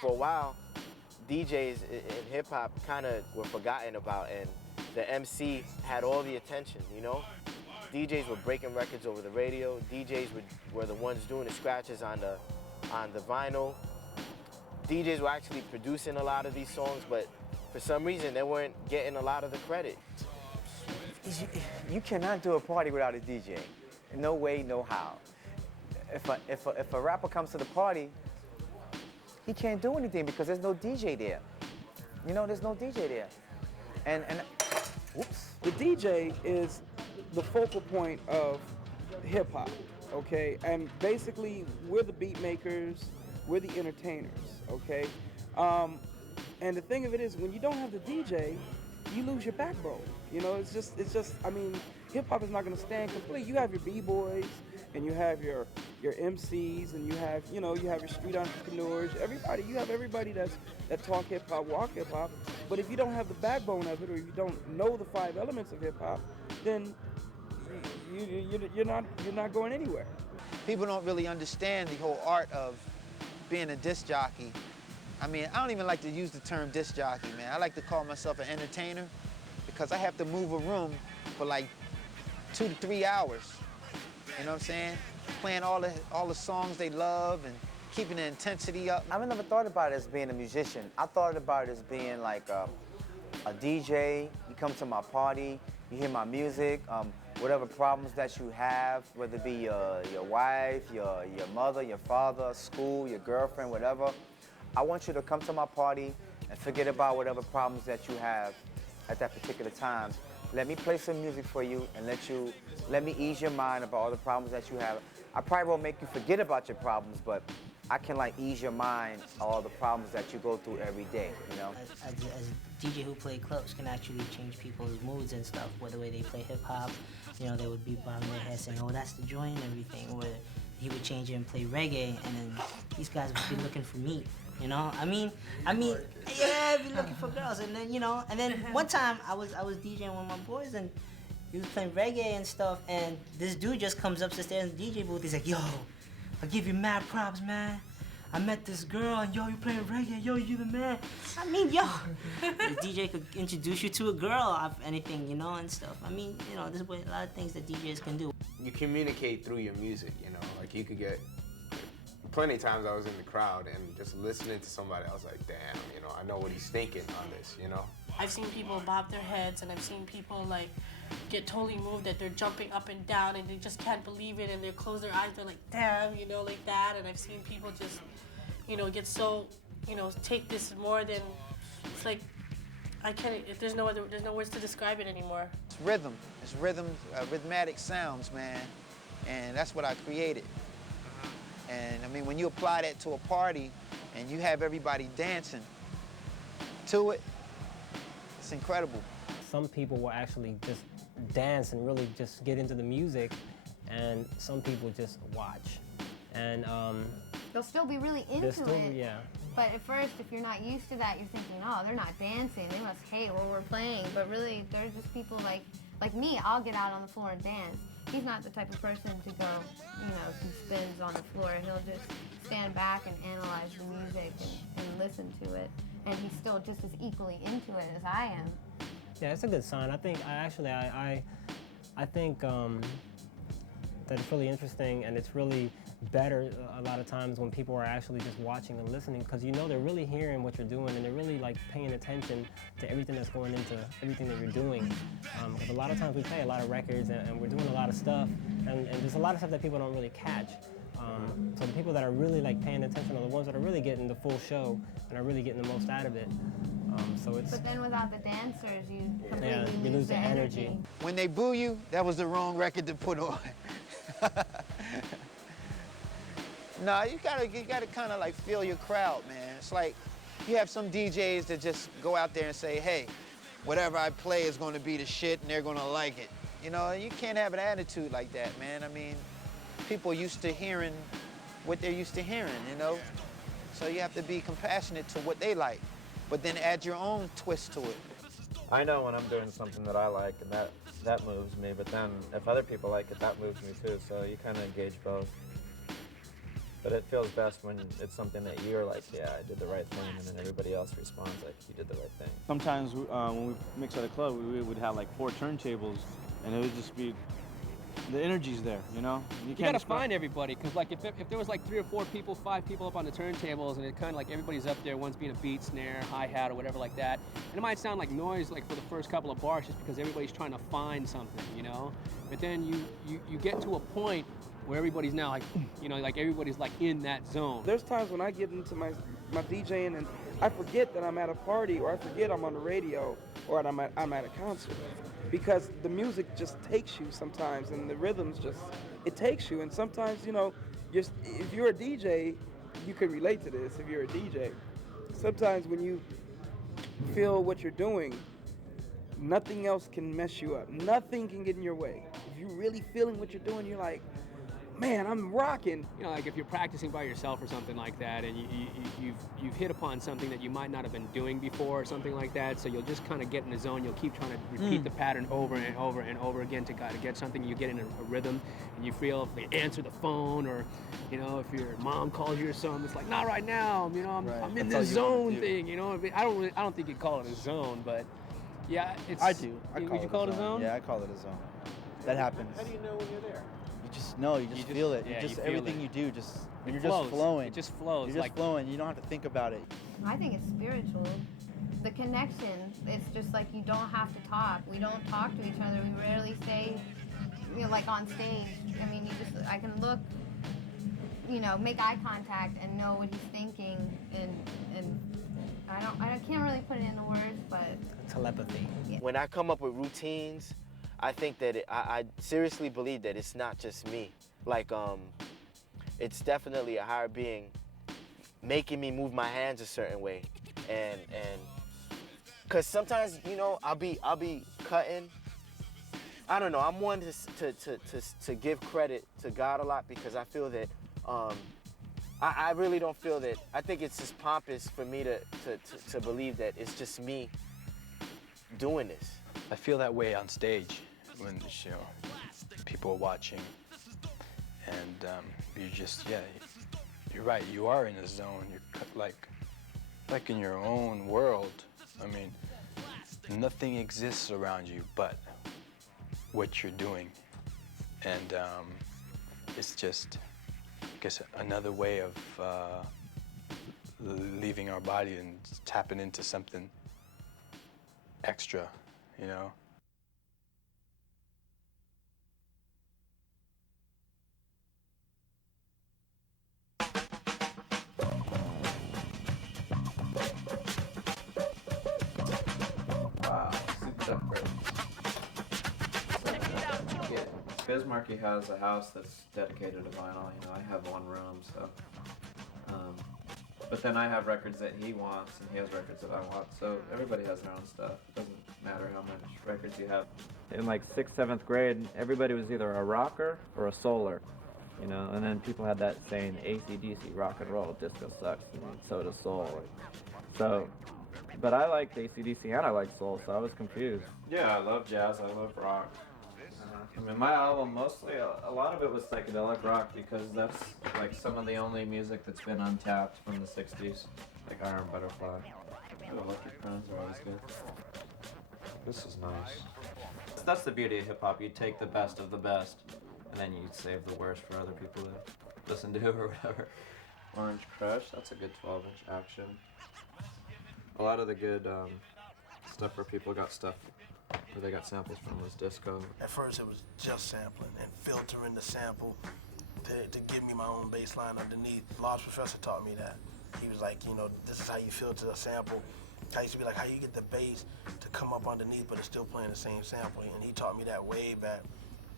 For a while, DJs in hip hop kind of were forgotten about, and the MC had all the attention, you know? DJs were breaking records over the radio. DJs were the ones doing the scratches on the vinyl. DJs were actually producing a lot of these songs, but for some reason they weren't getting a lot of the credit. You cannot do a party without a DJ. No way, no how. If a rapper comes to the party, he can't do anything because there's no DJ there. You know, there's no DJ there. And whoops. The DJ is the focal point of hip hop, okay? And basically, we're the beat makers, we're the entertainers, okay? And the thing of it is, when you don't have the DJ, you lose your backbone. You know, it's just. I mean, hip hop is not going to stand complete. You have your b-boys, and you have your MCs, and you have your street entrepreneurs. You have everybody that talk hip hop, walk hip hop. But if you don't have the backbone of it, or if you don't know the 5 elements of hip hop, then you're not going anywhere. People don't really understand the whole art of being a disc jockey. I mean, I don't even like to use the term disc jockey, man. I like to call myself an entertainer because I have to move a room for like 2 to 3 hours. You know what I'm saying? Playing all the songs they love and keeping the intensity up. I've never thought about it as being a musician. I thought about it as being like a DJ. You come to my party, you hear my music, whatever problems that you have, whether it be your wife, your mother, your father, school, your girlfriend, whatever. I want you to come to my party and forget about whatever problems that you have at that particular time. Let me play some music for you and let me ease your mind about all the problems that you have. I probably won't make you forget about your problems, but I can like ease your mind of all the problems that you go through every day, you know? As a DJ who play clubs can actually change people's moods and stuff, where the way they play hip hop, you know, they would be bobbing their head saying, oh, that's the joint and everything, or he would change it and play reggae, and then these guys would be looking for meat. You know, I mean, yeah, be looking for girls, and then and then one time I was DJing with my boys, and he was playing reggae and stuff, and this dude just comes up to the stairs in the DJ booth. He's like, "Yo, I give you mad props, man. I met this girl, and yo, you playing reggae, yo, you the man." I mean, yo, the DJ could introduce you to a girl, if anything, and stuff. I mean, there's a lot of things that DJs can do. You communicate through your music, like you could get. Plenty of times I was in the crowd and just listening to somebody, I was like, damn, I know what he's thinking on this, I've seen people bob their heads, and I've seen people like get totally moved that they're jumping up and down and they just can't believe it, and they close their eyes, they're like, damn, like that. And I've seen people just, get so, take this more than, it's like, I can't, there's no words to describe it anymore. It's rhythm, rhythmatic sounds, man, and that's what I created. And I mean, when you apply that to a party and you have everybody dancing to it, it's incredible. Some people will actually just dance and really just get into the music, and some people just watch. And they'll still be really into it. Yeah. But at first, if you're not used to that, you're thinking, oh, they're not dancing. They must hate what we're playing. But really, they're just people like me. I'll get out on the floor and dance. He's not the type of person to go, who spins on the floor. He'll just stand back and analyze the music and listen to it. And he's still just as equally into it as I am. Yeah, it's a good sign. I think, I think that it's really interesting, and it's really better a lot of times when people are actually just watching and listening, because they're really hearing what you're doing, and they're really like paying attention to everything that's going into everything that you're doing. Because a lot of times we play a lot of records and we're doing a lot of stuff, and there's a lot of stuff that people don't really catch. So the people that are really like paying attention are the ones that are really getting the full show and are really getting the most out of it. But then without the dancers, you completely lose the energy. When they boo you, that was the wrong record to put on. Nah, you gotta kind of like feel your crowd, man. It's like you have some DJs that just go out there and say, hey, whatever I play is gonna be the shit and they're gonna like it. You can't have an attitude like that, man. I mean, people are used to hearing what they're used to hearing, So you have to be compassionate to what they like, but then add your own twist to it. I know when I'm doing something that I like and that moves me, but then if other people like it, that moves me too, so you kind of engage both. But it feels best when it's something that you're like, yeah, I did the right thing, and then everybody else responds like, you did the right thing. Sometimes when we mix at a club, we would have like 4 turntables, and it would just be, the energy's there, you know? You gotta find everybody, because like if there was like 3 or 4 people, 5 people up on the turntables, and it kind of like everybody's up there, one's being a beat, snare, hi-hat, or whatever like that, and it might sound like noise like for the first couple of bars just because everybody's trying to find something, you know? But then you get to a point where everybody's now like, you know, like everybody's like in that zone. There's times when I get into my DJing and I forget that I'm at a party, or I forget I'm on the radio, or I'm at a concert, because the music just takes you sometimes, and the rhythms just, it takes you. And sometimes, you know, if you're a DJ, you can relate to this. If you're a DJ, sometimes when you feel what you're doing, nothing else can mess you up. Nothing can get in your way. If you're really feeling what you're doing, you're like, man, I'm rocking. You know, like if you're practicing by yourself or something like that, and you've hit upon something that you might not have been doing before or something like that, so you'll just kind of get in the zone. You'll keep trying to repeat the pattern over and over and over again to kind of get something. You get in a rhythm, and you feel if they answer the phone, or you know, if your mom calls you or something, it's like, not right now. You know, I'm in this zone thing. You know, I don't think you'd call it a zone, but yeah, it's. I do. Would you call it a zone? Yeah, I call it a zone. That happens. How do you know when you're there? You just know, you just feel it. Yeah, you just you feel everything it. you do, just you're flows. just flowing. It just flows. You're just flowing. You don't have to think about it. I think it's spiritual. The connection, it's just like you don't have to talk. We don't talk to each other. We rarely say, you know, like on stage. I mean, I can look, you know, make eye contact and know what he's thinking, and I can't really put it into words, but Telepathy. yeah. When I come up with routines, I think that I seriously believe that it's not just me. Like, it's definitely a higher being making me move my hands a certain way, and cause sometimes, you know, I'll be cutting. I don't know. I'm one to give credit to God a lot, because I feel that I really don't feel that. I think it's just pompous for me to believe that it's just me doing this. I feel that way on stage when, you know, people are watching, and you just, yeah, you're right. You are in a zone. You're like in your own world. I mean, nothing exists around you but what you're doing, and it's just, I guess, another way of leaving our body and tapping into something extra, you know? Wow, souped up great. Bismarcky has a house that's dedicated to vinyl. You know, I have one room, so. But then I have records that he wants, and he has records that I want. So everybody has their own stuff. It doesn't matter how much records you have. In like 6th, 7th grade, everybody was either a rocker or a souler, you know. And then people had that saying, AC/DC, rock and roll, disco sucks, and so does soul. So, but I liked AC/DC and I liked soul, so I was confused. Yeah, I love jazz. I love rock. I mean, my album, mostly, a lot of it was psychedelic rock, because that's like some of the only music that's been untapped from the 60s, like Iron Butterfly. Oh, Lucky Friends are always good. This is nice. That's the beauty of hip-hop. You take the best of the best, and then you save the worst for other people to listen to or whatever. Orange Crush, that's a good 12-inch action. A lot of the good stuff where people got stuff where they got samples from was disco. At first it was just sampling and filtering the sample to give me my own bass line underneath. Lob's professor taught me that. He was like, you know, this is how you filter a sample. I used to be like, how you get the bass to come up underneath but it's still playing the same sample? And he taught me that way back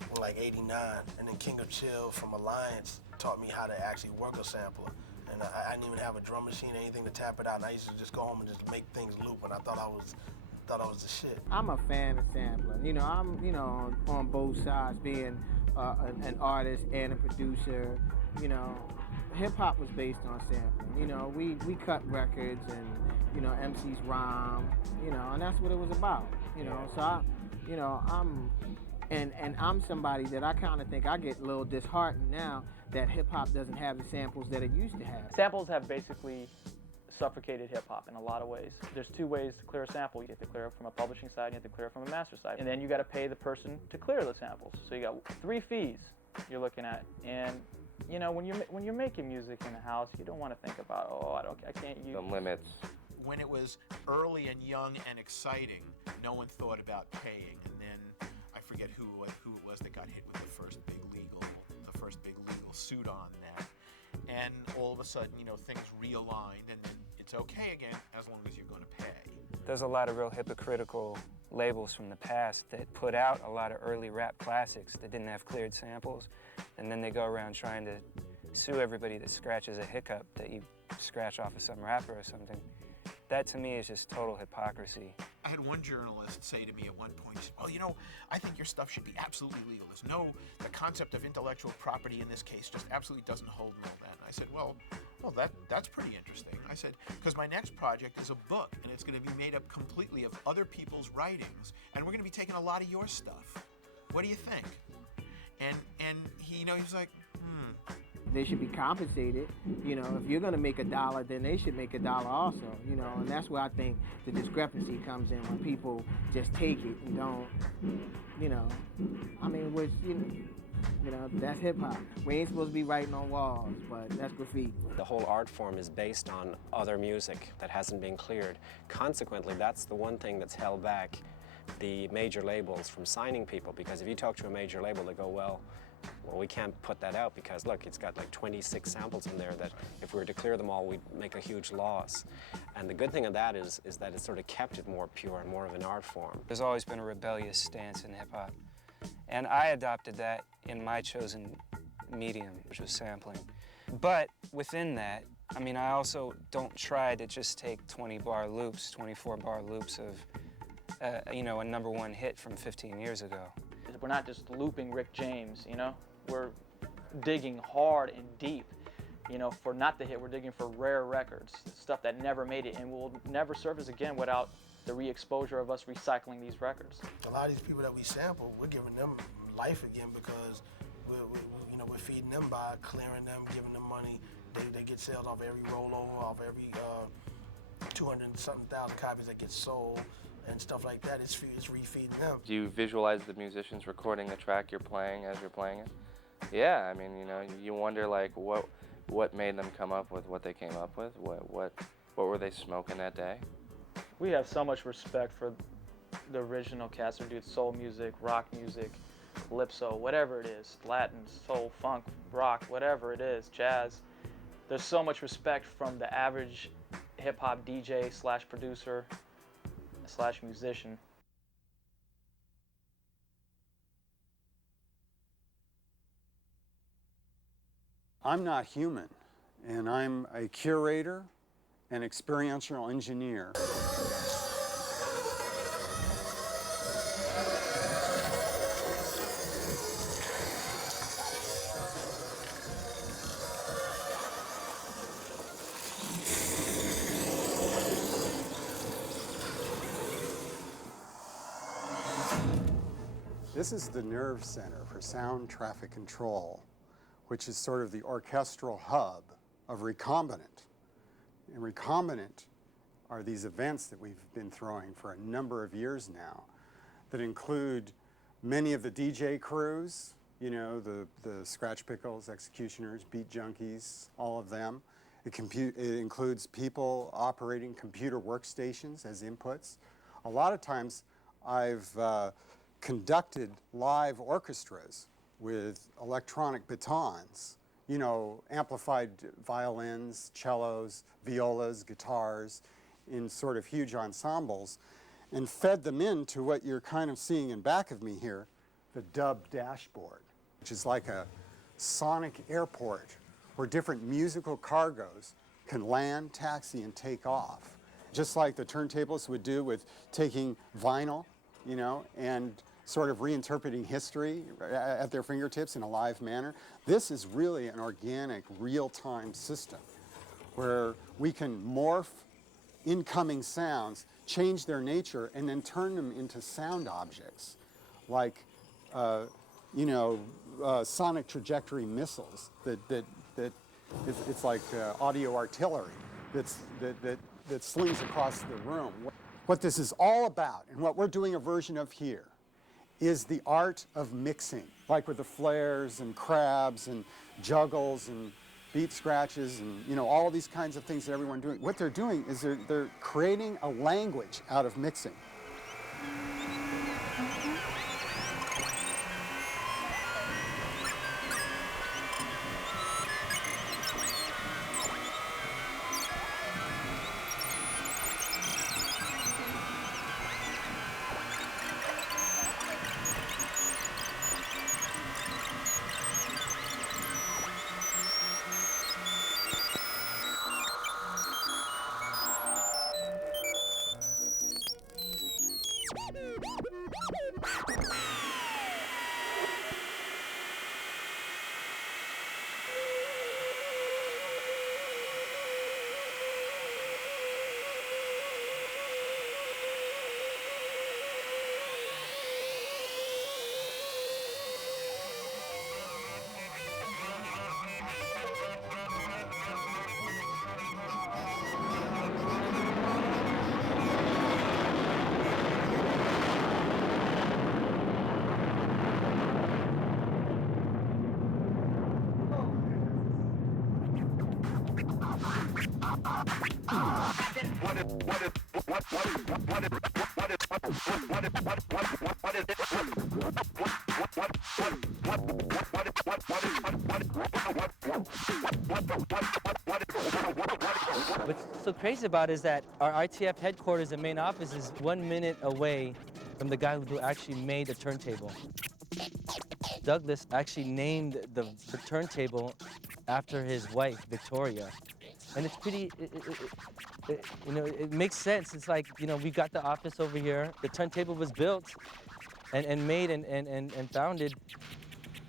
in like '89. And then King of Chill from Alliance taught me how to actually work a sampler. And I didn't even have a drum machine or anything to tap it out. And I used to just go home and just make things loop, and I thought I was the shit. I'm a fan of sampling. You know, I'm, you know, on both sides, being an artist and a producer. You know, hip hop was based on sampling. You know, we cut records, and you know, MCs rhyme. You know, and that's what it was about. You know, so I'm And I'm somebody that I kind of think I get a little disheartened now that hip hop doesn't have the samples that it used to have. Samples have basically suffocated hip hop in a lot of ways. There's two ways to clear a sample. You have to clear it from a publishing side, you have to clear it from a master side. And then you got to pay the person to clear the samples. So you got 3 fees you're looking at. And you know, when you're making music in the house, you don't want to think about, oh, I can't use the limits. When it was early and young and exciting, no one thought about paying. And then I forget who it was that got hit with the first big legal suit on that. And all of a sudden, you know, things realigned, and then it's okay again as long as you're going to pay. There's a lot of real hypocritical labels from the past that put out a lot of early rap classics that didn't have cleared samples, and then they go around trying to sue everybody that scratches a hiccup that you scratch off of some rapper or something. That to me is just total hypocrisy. I had one journalist say to me at one point, he said, well, you know, I think your stuff should be absolutely legal. The concept of intellectual property in this case just absolutely doesn't hold no that. And I said, well, that's pretty interesting. I said, because my next project is a book, and it's going to be made up completely of other people's writings, and we're going to be taking a lot of your stuff. What do you think? And he, you know, he was like, They should be compensated. You know, if you're going to make $1, then they should make $1 also. You know, and that's where I think the discrepancy comes in, when people just take it and don't. You know, I mean, which you know, that's hip hop. We ain't supposed to be writing on walls, but that's graffiti. The whole art form is based on other music that hasn't been cleared. Consequently, that's the one thing that's held back the major labels from signing people, because if you talk to a major label, they go, well, we can't put that out because, look, it's got like 26 samples in there that if we were to clear them all, we'd make a huge loss. And the good thing of that is that it sort of kept it more pure and more of an art form. There's always been a rebellious stance in hip-hop, and I adopted that in my chosen medium, which was sampling. But within that, I mean, I also don't try to just take 20-bar loops, 24-bar loops of, you know, a #1 hit from 15 years ago. We're not just looping Rick James, you know? We're digging hard and deep. You know, for not the hit, we're digging for rare records, stuff that never made it and will never surface again without the re-exposure of us recycling these records. A lot of these people that we sample, we're giving them life again because we're feeding them by clearing them, giving them money. They get sales off every rollover, off every 200-something thousand copies that get sold and stuff like that. It's refeeding them. Do you visualize the musicians recording the track you're playing as you're playing it? Yeah, I mean, you know, you wonder like what made them come up with what they came up with. What were they smoking that day? We have so much respect for the original cats who do soul music, rock music, calypso, whatever it is, Latin, soul, funk, rock, whatever it is, jazz. There's so much respect from the average hip-hop DJ / producer / musician. I'm not human, and I'm a curator and experiential engineer. This is the nerve center for sound traffic control, which is sort of the orchestral hub of recombinant. And recombinant are these events that we've been throwing for a number of years now that include many of the DJ crews, you know, the scratch pickles, executioners, beat junkies, all of them. It includes people operating computer workstations as inputs. A lot of times I've conducted live orchestras with electronic batons, you know, amplified violins, cellos, violas, guitars in sort of huge ensembles, and fed them into what you're kind of seeing in back of me here, the dub dashboard, which is like a sonic airport where different musical cargoes can land, taxi, and take off. Just like the turntablists would do with taking vinyl, you know, and sort of reinterpreting history at their fingertips in a live manner. This is really an organic, real-time system where we can morph incoming sounds, change their nature, and then turn them into sound objects, like sonic trajectory missiles it's like audio artillery that slings across the room. What this is all about, and what we're doing a version of here, is the art of mixing, like with the flares and crabs and juggles and beat scratches and all these kinds of things that everyone's doing. What they're doing is they're creating a language out of mixing. What's so crazy about it is that our ITF headquarters and main office is 1 minute away from the guy who actually made the turntable. Douglas actually named the turntable after his wife, Victoria. And it's pretty, it makes sense. It's like, we got the office over here. The turntable was built and made and founded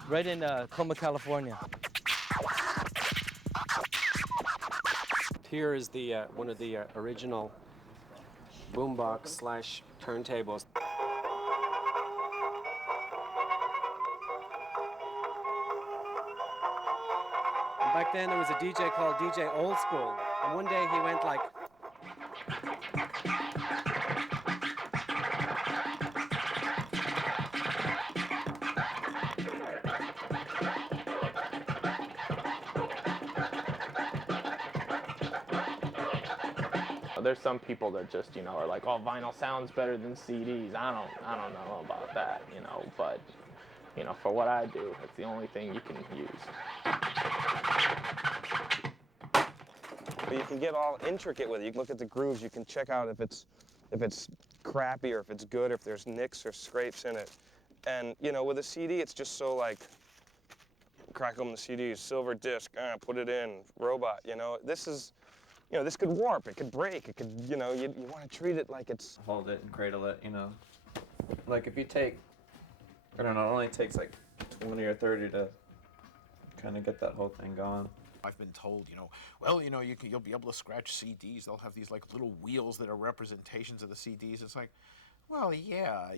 right in Coma, California. Here is the one of the original boombox / turntables. And back then there was a DJ called DJ Old School, and one day he went like. There's some people that just, are like, oh, vinyl sounds better than CDs. I don't know about that, but, for what I do, it's the only thing you can use. But you can get all intricate with it. You can look at the grooves. You can check out if it's crappy or if it's good, or if there's nicks or scrapes in it. And, with a CD, it's just so like, crack open the CD, silver disc, put it in, robot, This is, this could warp, it could break, it could, you want to treat it like it's... Hold it and cradle it, Like if you take, I don't know, it only takes like 20 or 30 to kind of get that whole thing going. I've been told, well, you'll be able to scratch CDs. They'll have these like little wheels that are representations of the CDs. It's like, well, yeah,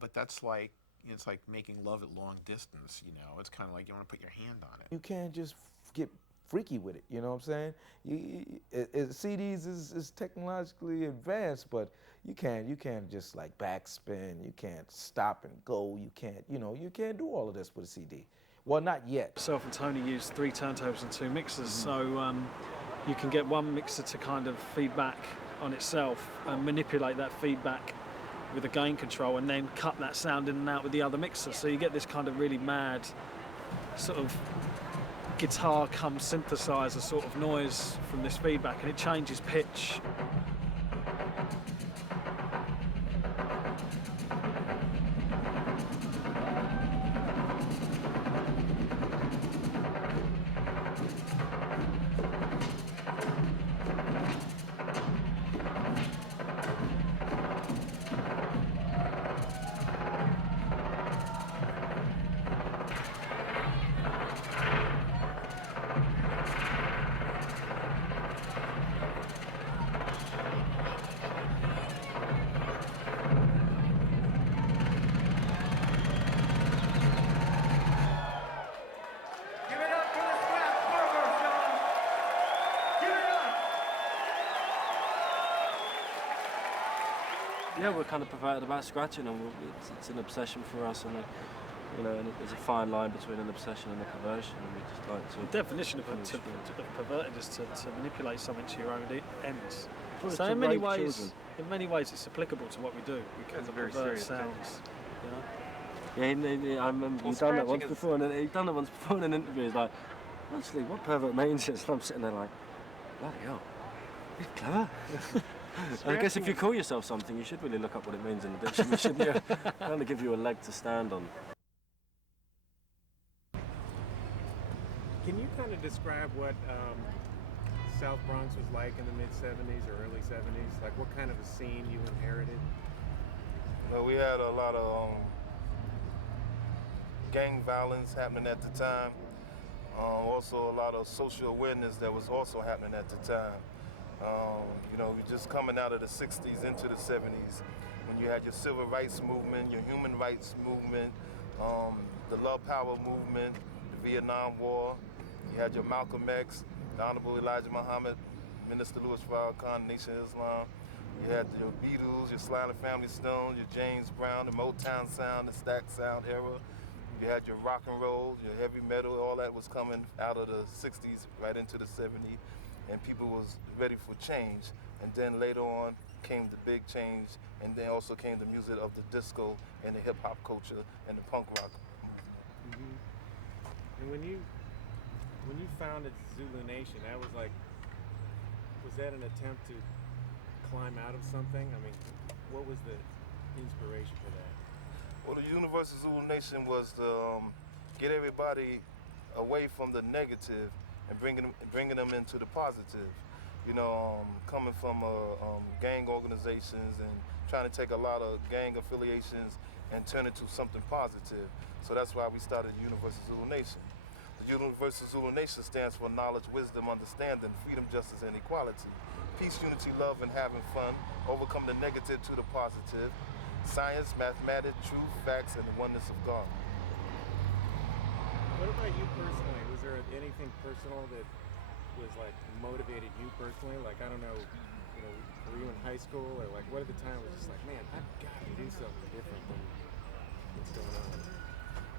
but that's like, it's like making love at long distance, It's kind of like you want to put your hand on it. You can't just get freaky with it, you know what I'm saying? CDs is technologically advanced, but you can't just like backspin, you can't stop and go, you can't do all of this with a CD. Well, not yet. Myself and Tony use 3 turntables and 2 mixers, so you can get one mixer to kind of feedback on itself and manipulate that feedback with a gain control and then cut that sound in and out with the other mixer. So you get this kind of really mad sort of guitar come synthesizer sort of noise from this feedback, and it changes pitch. Yeah, we're kind of perverted about scratching, and it's an obsession for us, and and there's a fine line between an obsession and a perversion, and we just like to. The definition of perverted is to manipulate something to your own ends. Well, So to in many rape ways, children. it's applicable to what we do. We can It's a very pervert serious sounds. Yeah, I remember he'd done that once before, and he'd done it once before in an interview. He's like, actually, what pervert means is, and I'm sitting there like, bloody hell, he's clever. I guess if you call yourself something, you should really look up what it means in the dictionary, shouldn't you? Kind of give you a leg to stand on. Can you kind of describe what South Bronx was like in the mid-'70s or early '70s? Like what kind of a scene you inherited? Well, we had a lot of gang violence happening at the time. Also a lot of social awareness that was also happening at the time. We just coming out of the 60s into the 70s when you had your civil rights movement, your human rights movement, the Love Power movement, the Vietnam War. You had your Malcolm X, the Honorable Elijah Muhammad, Minister Louis Farrakhan, Nation of Islam. You had your Beatles, your Sly and the Family Stone, your James Brown, the Motown sound, the Stack sound era. You had your rock and roll, your heavy metal, all that was coming out of the 60s right into the 70s, and people was ready for change. And then later on came the big change, and then also came the music of the disco and the hip hop culture and the punk rock movement. And when you founded Zulu Nation, that was that an attempt to climb out of something? I mean, what was the inspiration for that? Well, the Universal Zulu Nation was to get everybody away from the negative and bringing them into the positive. Coming from gang organizations and trying to take a lot of gang affiliations and turn it to something positive. So that's why we started Universal Zulu Nation. The Universal Zulu Nation stands for knowledge, wisdom, understanding, freedom, justice, and equality. Peace, unity, love, and having fun. Overcome the negative to the positive. Science, mathematics, truth, facts, and the oneness of God. What about you personally? Was there anything personal that was motivated you personally? Like, I don't know, were you in high school or what at the time was just like, man, I've got to do something different than what's going on?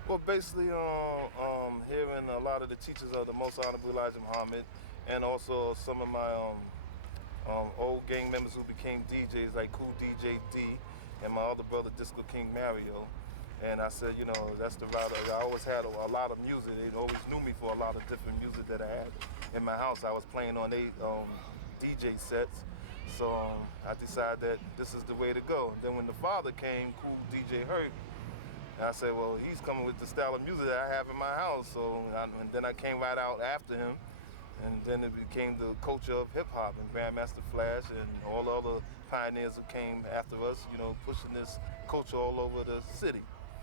Well, basically, hearing a lot of the teachers of the Most Honorable Elijah Muhammad, and also some of my old gang members who became DJs, like Cool DJ D, and my other brother, Disco King Mario. And I said, that's the route. I always had a lot of music. They always knew me for a lot of different music that I had in my house. I was playing on DJ sets. So I decided that this is the way to go. Then when the father came, Cool DJ Hurt, I said, well, he's coming with the style of music that I have in my house. And then I came right out after him. And then it became the culture of hip-hop, and Grandmaster Flash and all the other pioneers that came after us, pushing this culture all over the city.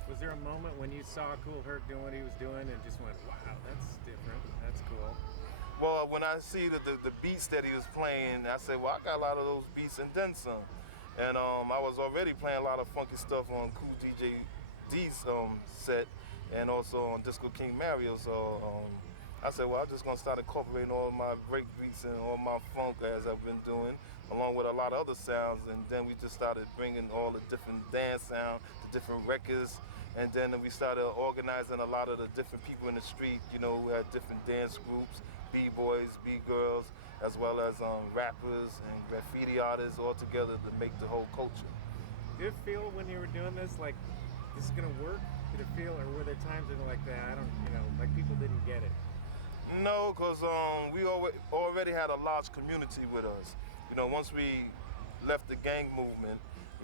Was there a moment when you saw Cool Herc doing what he was doing and just went, wow, that's different, that's cool? Well, when I see the beats that he was playing, I said, well, I got a lot of those beats and then some. And I was already playing a lot of funky stuff on Cool DJ D's set, and also on Disco King Mario. So I said, well, I'm just gonna start incorporating all my break beats and all my funk as I've been doing, along with a lot of other sounds. And then we just started bringing all the different dance sounds, the different records. And then we started organizing a lot of the different people in the street. We had different dance groups, B-boys, B-girls, as well as rappers and graffiti artists all together to make the whole culture. Did it feel when you were doing this like this is gonna work? Did it feel, or were there times when like that? I don't, like people didn't get it? No, because we already had a large community with us. Once we left the gang movement,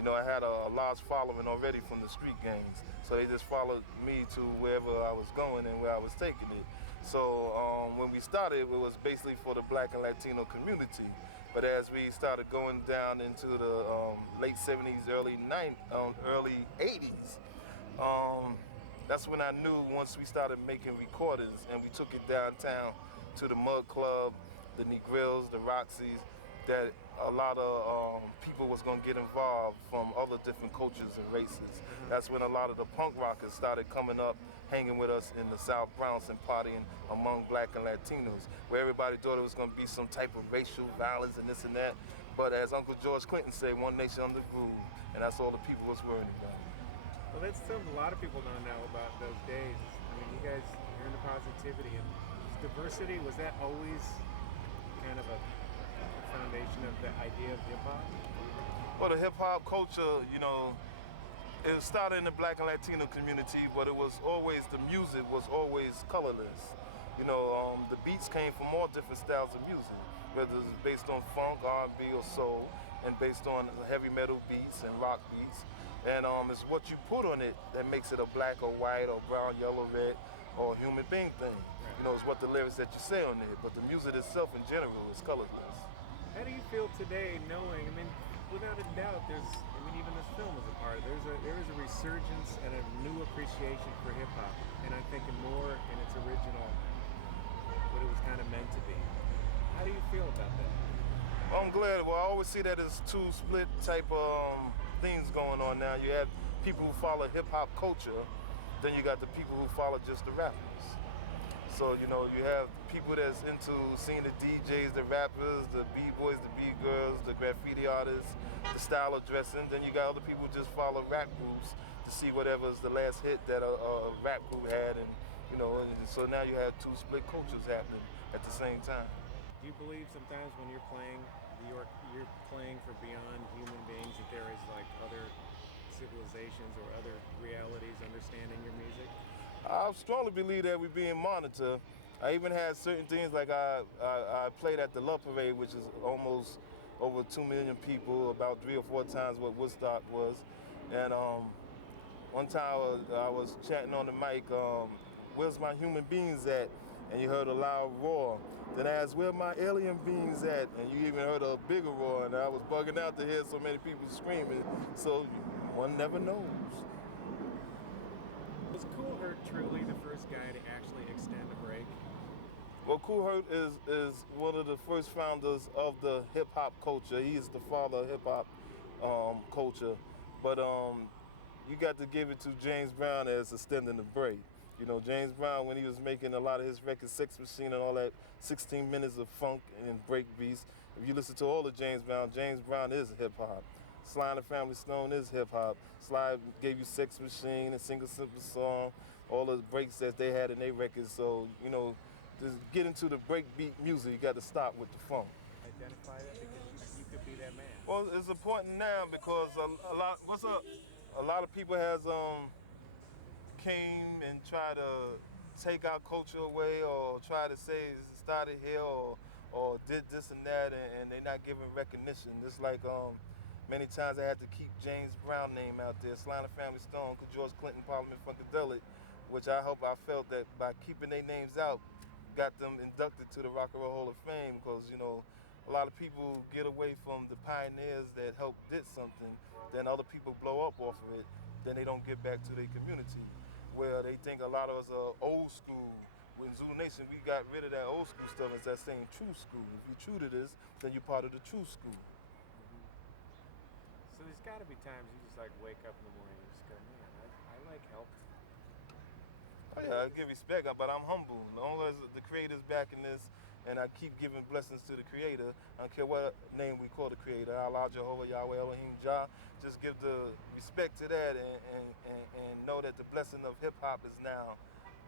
I had a large following already from the street gangs. So they just followed me to wherever I was going and where I was taking it. So when we started, it was basically for the Black and Latino community. But as we started going down into the late 70s, early 80s, that's when I knew, once we started making recordings and we took it downtown to the Mud Club, the Negrils, the Roxys, that a lot of people was gonna get involved from other different cultures and races. That's when a lot of the punk rockers started coming up, hanging with us in the South Bronx and partying among Black and Latinos, where everybody thought it was gonna be some type of racial violence and this and that. But as Uncle George Clinton said, one nation under groove. and that's all the people was worrying about. Well, that's something a lot of people don't know about those days. I mean, you guys, you're into positivity and diversity. Was that always kind of a foundation of the idea of hip hop? Well, the hip hop culture, you know, it started in the Black and Latino community, but it was always, the music was always colorless. You know, the beats came from all different styles of music, whether it's based on funk, R&B, or soul, and based on heavy metal beats and rock beats. And it's what you put on it that makes it a black or white or brown, yellow, red, or human being thing. You know, it's what the lyrics that you say on there, but the music itself in general is colorless. How do you feel today knowing, I mean, without a doubt, I mean, even this film is a part of it. There is a resurgence and a new appreciation for hip hop, and I think more in its original, what it was kind of meant to be. How do you feel about that? Well, I'm glad. Well, I always see that as two split type things going on now. You have people who follow hip hop culture, then you got the people who follow just the rappers. So, you know, you have people that's into seeing the DJs, the rappers, the B-boys, the B-girls, the graffiti artists, the style of dressing. Then you got other people who just follow rap groups to see whatever's the last hit that a rap group had. And, you know, and so now you have two split cultures happening at the same time. Do you believe sometimes when you're playing, you're playing for beyond human beings, that there is like other civilizations or other realities understanding your music? I strongly believe that we're being monitored. I even had certain things like I played at the Love Parade, which is almost over 2 million people, about 3 or 4 times what Woodstock was. And one time I was chatting on the mic, where's my human beings at? And you heard a loud roar. Then I asked, where my alien beings at? And you even heard a bigger roar, and I was bugging out to hear so many people screaming. So one never knows. Was Kool Herc truly the first guy to actually extend a break? Well, Kool Herc is one of the first founders of the hip hop culture. He's the father of hip hop culture. But you got to give it to James Brown as extending the break. You know, James Brown, when he was making a lot of his records, Sex Machine and all that, 16 minutes of funk and break beats. If you listen to all of James Brown is hip hop. Sly and the Family Stone is hip hop. Sly gave you Sex Machine and Sing a Simple Song, all the breaks that they had in their records. So, you know, to get into the breakbeat music, you got to stop with the funk. Identify that because you could be that man. Well, it's important now because a lot of people has came and try to take our culture away or try to say it started here or did this and that, and they're not giving recognition. Just like many times I had to keep James Brown name out there, Sly and the Family Stone, George Clinton, Parliament Funkadelic, which I felt that by keeping their names out, got them inducted to the Rock and Roll Hall of Fame, because, you know, a lot of people get away from the pioneers that helped did something, then other people blow up off of it, then they don't get back to their community, where they think a lot of us are old school. With Zulu Nation, we got rid of that old school stuff. It's that same true school. If you're true to this, then you're part of the true school. So there's got to be times you just like wake up in the morning and just go, man, I like help. Oh yeah, I give respect, but I'm humble. As long as the Creator's backing this, and I keep giving blessings to the Creator, I don't care what name we call the Creator, Allah, Jehovah, Yahweh, Elohim, Jah, just give the respect to that and know that the blessing of hip-hop is now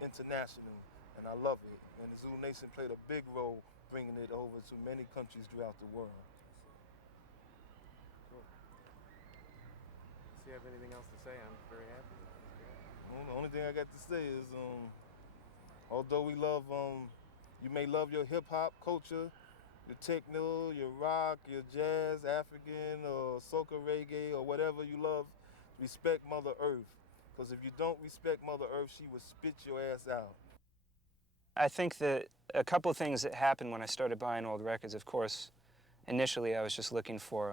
international, and I love it. And the Zulu Nation played a big role bringing it over to many countries throughout the world. Cool. Do you have anything else to say? I'm very happy. Well, the only thing I got to say is, although we love, you may love your hip-hop culture, your techno, your rock, your jazz, African, or soca reggae, or whatever you love, respect Mother Earth. Because if you don't respect Mother Earth, she will spit your ass out. I think that a couple of things that happened when I started buying old records, of course, initially I was just looking for